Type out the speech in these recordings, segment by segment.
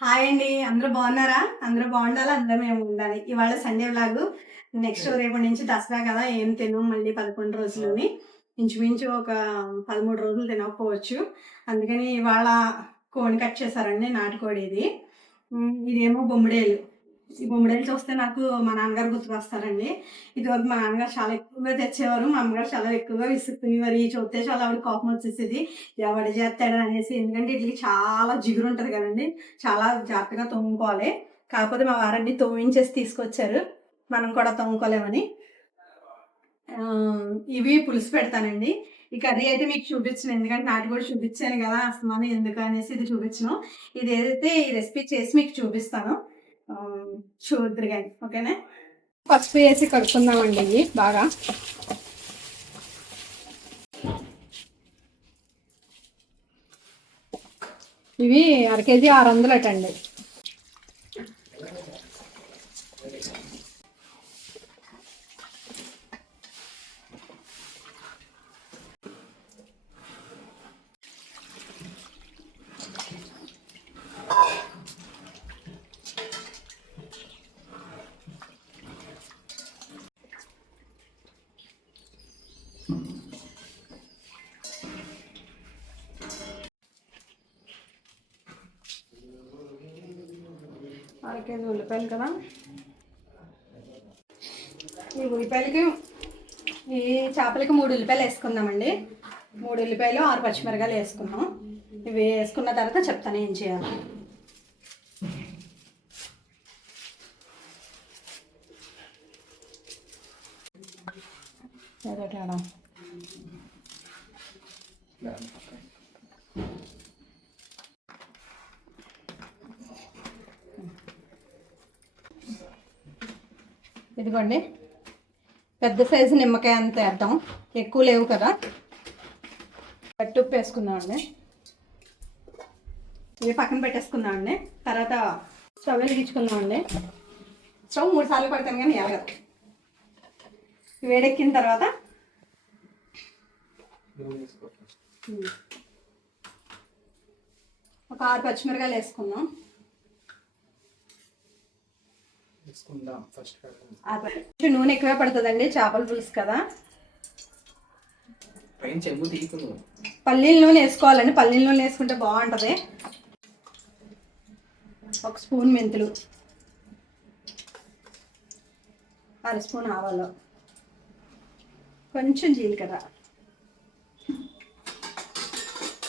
Hi అండి. అందరూ బాగున్నారా? అందరూ బాగుండాలి. అందరూ మేము ఉండాలి. ఇవాళ సండే వ్లాగు. నెక్స్ట్ రేపటి నుంచి దసరా కదా! ఏం తినము మళ్ళీ 11 రోజులుని. ఇంచుమించు ఒక 13 రోజులు తినకపోవచ్చు. అందుకని ఇవాళ కోడిని కట్ చేశారండి. నాటుకోడి ఇది. ఇదేమో బొమ్మిడేలు. ఈ బొమ్మిడేలు చూస్తే నాకు మా నాన్నగారు గుర్తుకొస్తారండి. ఇదివరకు మా నాన్నగారు చాలా ఎక్కువగా తెచ్చేవారు. మా అమ్మగారు చాలా ఎక్కువగా విసుక్కునేవారు. ఇయి చూస్తే చాలా ఆవిడకి కోపం వచ్చేసేది. ఎవడు చేత్తాడు అనేసి. ఎందుకంటే ఈటిలికి చాలా జిగురు ఉంటది కదండీ! చాలా జాగ్రత్తగా తోముకోవాలి. కాకపోతే మా వారండి తోమించేసి తీసుకొచ్చారు. మనం కూడా తోముకోలేమని. ఇవి పులుసు పెడతానండి. ఈ కర్రీ అయితే మీకు చూపించను. ఎందుకంటే నాటుకోడి చూపించాను కదా! అస్తమానం ఎందుకు అనేసి ఇది చూపించను. ఇదేదైతే ఈ రెసిపీ చేసి మీకు చూపిస్తాను. చూద్దురు గాని. ఓకేనా? పసుపు వేసి కడుక్కుందామండి ఇవి బాగా. ఇవి అర కేజీ 600 అటండి. అరకేజీ ఉల్లిపాయలు కదా! ఈ ఉల్లిపాయలకి ఈ చేపలకి 3 ఉల్లిపాయలు వేసుకుందామండి. 3 ఉల్లిపాయలు 6 పచ్చిమిరకాయలు వేసుకున్నాం. ఇవి వేసుకున్న తర్వాత చెప్తాను ఏం చేయాలి. ఇదిగోండి పెద్ద సైజు నిమ్మకాయ అంత వేద్దాం. ఎక్కువ లేవు కదా. గట్టి ఉప్పు వేసుకుందామండి. ఇవి పక్కన పెట్టేసుకుందామండి. తర్వాత స్టవ్ వెలిగించుకుందామండి. స్టవ్ 3 సార్లు పడతాను కానీ ఎలగదు. వేడెక్కిన తర్వాత ఒక 6 పచ్చిమిరకాయలు వేసుకుందాం. నూనె ఎక్కువే పడుతుందండి. చేపల పులుసు కదా. పల్లీల నూనె వేసుకోవాలండి. పల్లీల నూనె వేసుకుంటే బాగుంటుంది. 1 స్పూన్ మెంతులు, 1/2 స్పూన్ ఆవాలు, కొంచెం జీలకర్ర.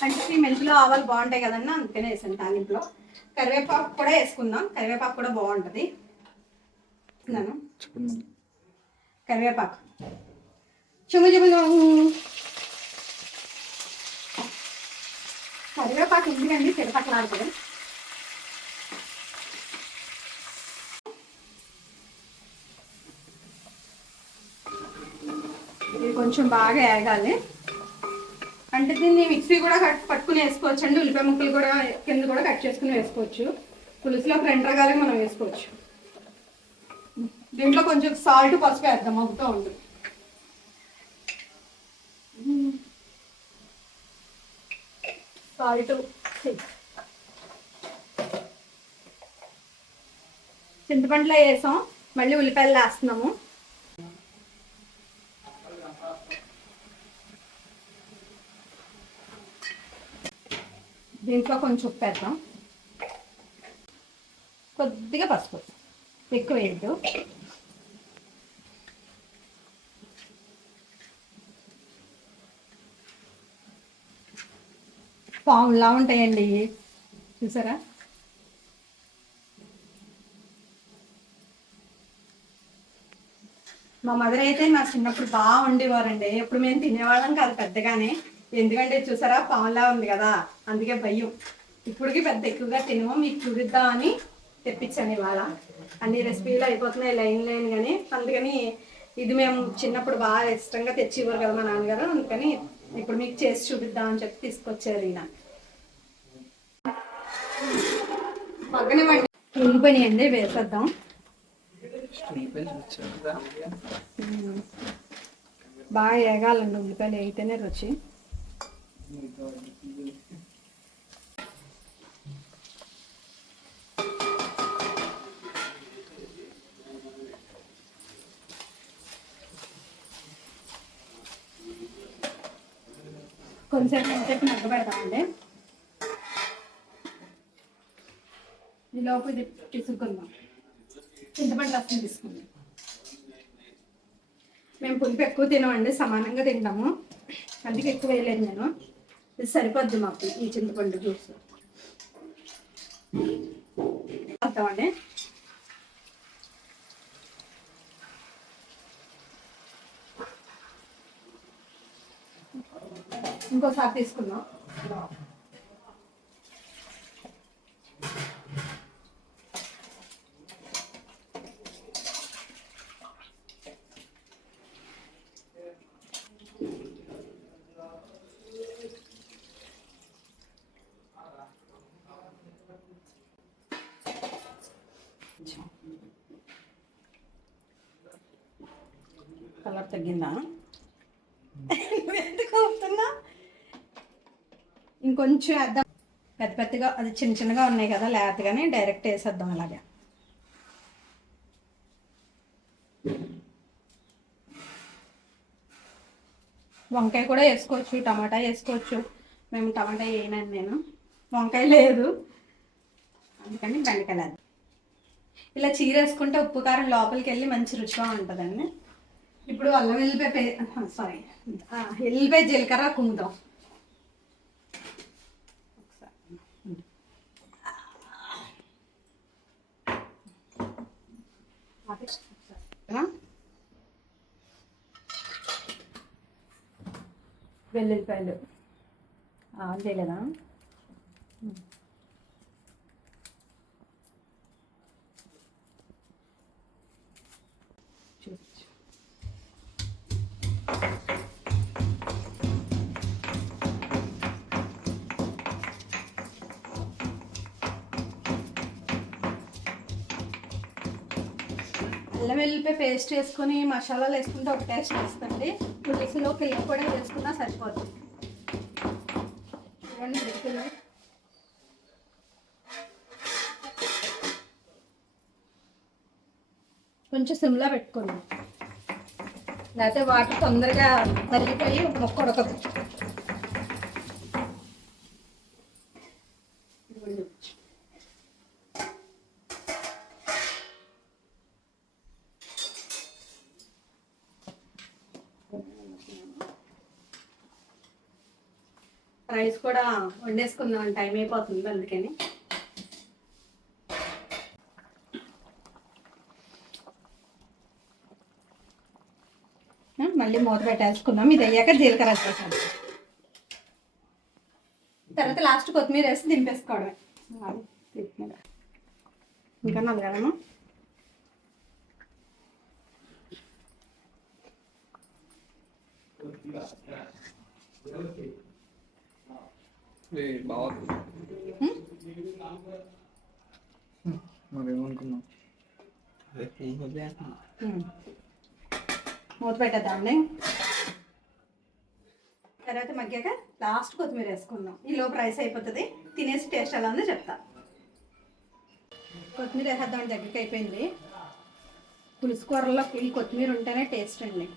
అంటే ఈ మెంతులు ఆవాలు బాగుంటాయి కదన్నా, అందుకనే వేసాను తాలింపులో. కరివేపాకు కూడా వేసుకుందాం. కరివేపాకు కూడా బాగుంటుంది. కరివేపాకు కరివేపాకు ఎందుకండి తిరపట్లాడుతుంది. ఇది కొంచెం బాగా వేగాలి. అంటే దీన్ని మిక్సీ కూడా పట్టుకుని వేసుకోవచ్చు అండి. ఉల్లిపాయ ముక్కలు కూడా కింద కూడా కట్ చేసుకుని వేసుకోవచ్చు. పులుసులో 2 రకాలుగా మనం వేసుకోవచ్చు. దీంట్లో కొంచెం సాల్ట్ పసుపు వేద్దాం. అవుతూ ఉంటుంది. సాల్ట్, చింతపండులో వేసాం. మళ్ళీ ఉల్లిపాయలు వేస్తున్నాము. దీంట్లో కొంచెం ఉప్పు వేద్దాం. కొద్దిగా పసుపు, ఎక్కువ వేయద్దు. పాములా ఉంటాయండి చూసారా. మా మదర్ అయితే నా చిన్నప్పుడు బాగా వండేవారండి. ఎప్పుడు మేము తినేవాళ్ళం కాదు పెద్దగానే. ఎందుకంటే చూసారా పాములా ఉంది కదా, అందుకే భయం. ఇప్పటికి పెద్ద ఎక్కువగా తినము. మీకు చూపిద్దామని తెప్పించాను ఇవాళ. అన్ని రెసిపీలు అయిపోతున్నాయి లైన్ కానీ. అందుకని ఇది మేము చిన్నప్పుడు బాగా ఇష్టంగా తెచ్చివ్వరు కదా మా నాన్నగారు. అందుకని ఇప్పుడు మీకు చేసి చూపిద్దామని చెప్పి తీసుకొచ్చారు ఈయన. పక్కనే ఉల్లిపోయినాయండి, వేసేద్దాం. బాగా వేగాలండి. ఉల్లిపాయలు వేగితేనే రుచి. కొంచెం మగ్గ పెడతామండి. ఈలోపు ఇది తీసుకుందాం. చింతపండు రసం తీసుకుందాం. మేము పులుపు ఎక్కువ తినమండి, సమానంగా తింటాము, అందుకే ఎక్కువ వేయలేదు నేను. ఇది సరిపోద్ది మాకు ఈ చింతపండు జ్యూస్. వస్తామండి. ఇంకోసారి తీసుకుందాం. కలర్ తగ్గిందా? ఎందుకు అవుతున్నా? ఇంకొంచెం వేద్దాం. పెద్ద పెద్దగా అది చిన్న చిన్నగా ఉన్నాయి కదా, లేతగానే డైరెక్ట్ వేసేద్దాం అలాగే. వంకాయ కూడా వేసుకోవచ్చు, టమాటా వేసుకోవచ్చు. మేము టమాటా వేయనండి, నేను వంకాయ లేదు అందుకని బెండకాయలు వేద్దాం. ఇలా చీర వేసుకుంటే ఉప్పు కారం లోపలికి వెళ్ళి మంచి రుచిగా ఉంటుందండి. ఇప్పుడు అల్లం వెల్లిపాయ ఎల్లిపాయ జీలకర్ర కుందాం. వెల్లుల్లిపాయలు అంతే కదా. అల్లం వెల్లిపాయ పేస్ట్ వేసుకొని మసాలాలు వేసుకుంటే ఒక టేస్ట్ వస్తుంది. పులుసులో పిల్లలు కూడా వేసుకున్నా సరిపోతుంది. చూడండి పిల్లలు కొంచెం సిమ్లో పెట్టుకోండి, లేకపోతే వాటర్ తొందరగా తరిగిపోయి మొక్క ఉడకదు. రైస్ కూడా వండేసుకుందాం, టైం అయిపోతుంది అందుకని. మళ్ళీ మూత పెట్టేసుకుందాం. ఇది అయ్యాక జీలకర్ర వేసేసాం, తర్వాత లాస్ట్ కొత్తిమీర వేసి దింపేసుకోవడమే. ఇంకా నలగడము. మూత పెట్టేద్దామండి. తర్వాత మగ్గాక లాస్ట్ కొత్తిమీర వేసుకుందాం. ఈ లోపు రైస్ అయిపోతుంది. తినేసి టేస్ట్ ఎలా ఉందో చెప్తా. కొత్తిమీర వేసేద్దామండి, దగ్గరికి అయిపోయింది. పులుసు కూరలో ఈ కొత్తిమీర ఉంటేనే టేస్ట్ అండి,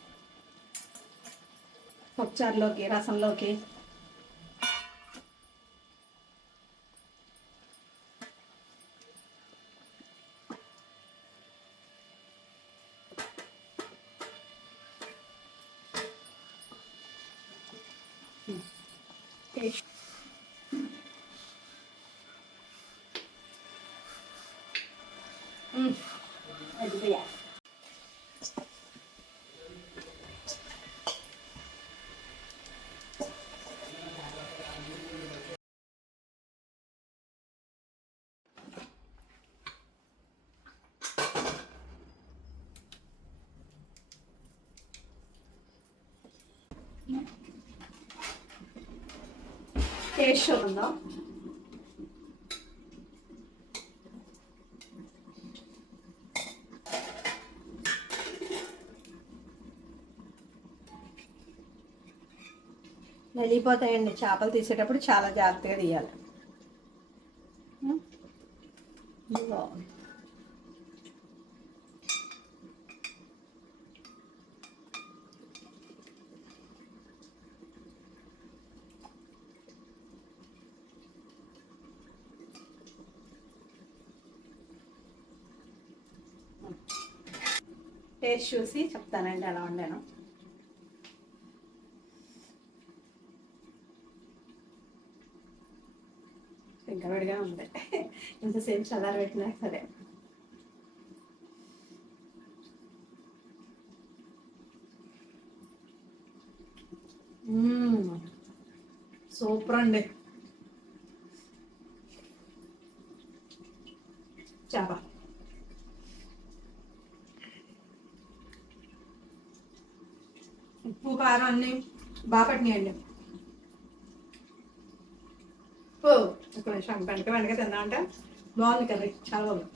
పప్పుచారులోకి రసంలోకి. అయిపోయా. టేస్ట్ చూడండి. వెళ్ళిపోతాయండి, చేపలు తీసేటప్పుడు చాలా జాగ్రత్తగా తీయాలి. టేస్ట్ చూసి చెప్తానండి ఎలా వండాను. ఇంకా వేడిగా ఉంది. ఇంతసేపు చల్లారబెట్టినా సరే. సూపర్ అండి. చేప ఉప్పు కారం అన్నీ బాగా పట్టినాయండి. ఓ ఒక నిమిషం వెనక తిందామంటే బాగుంది కర్రీ, చాలా బాగుంది.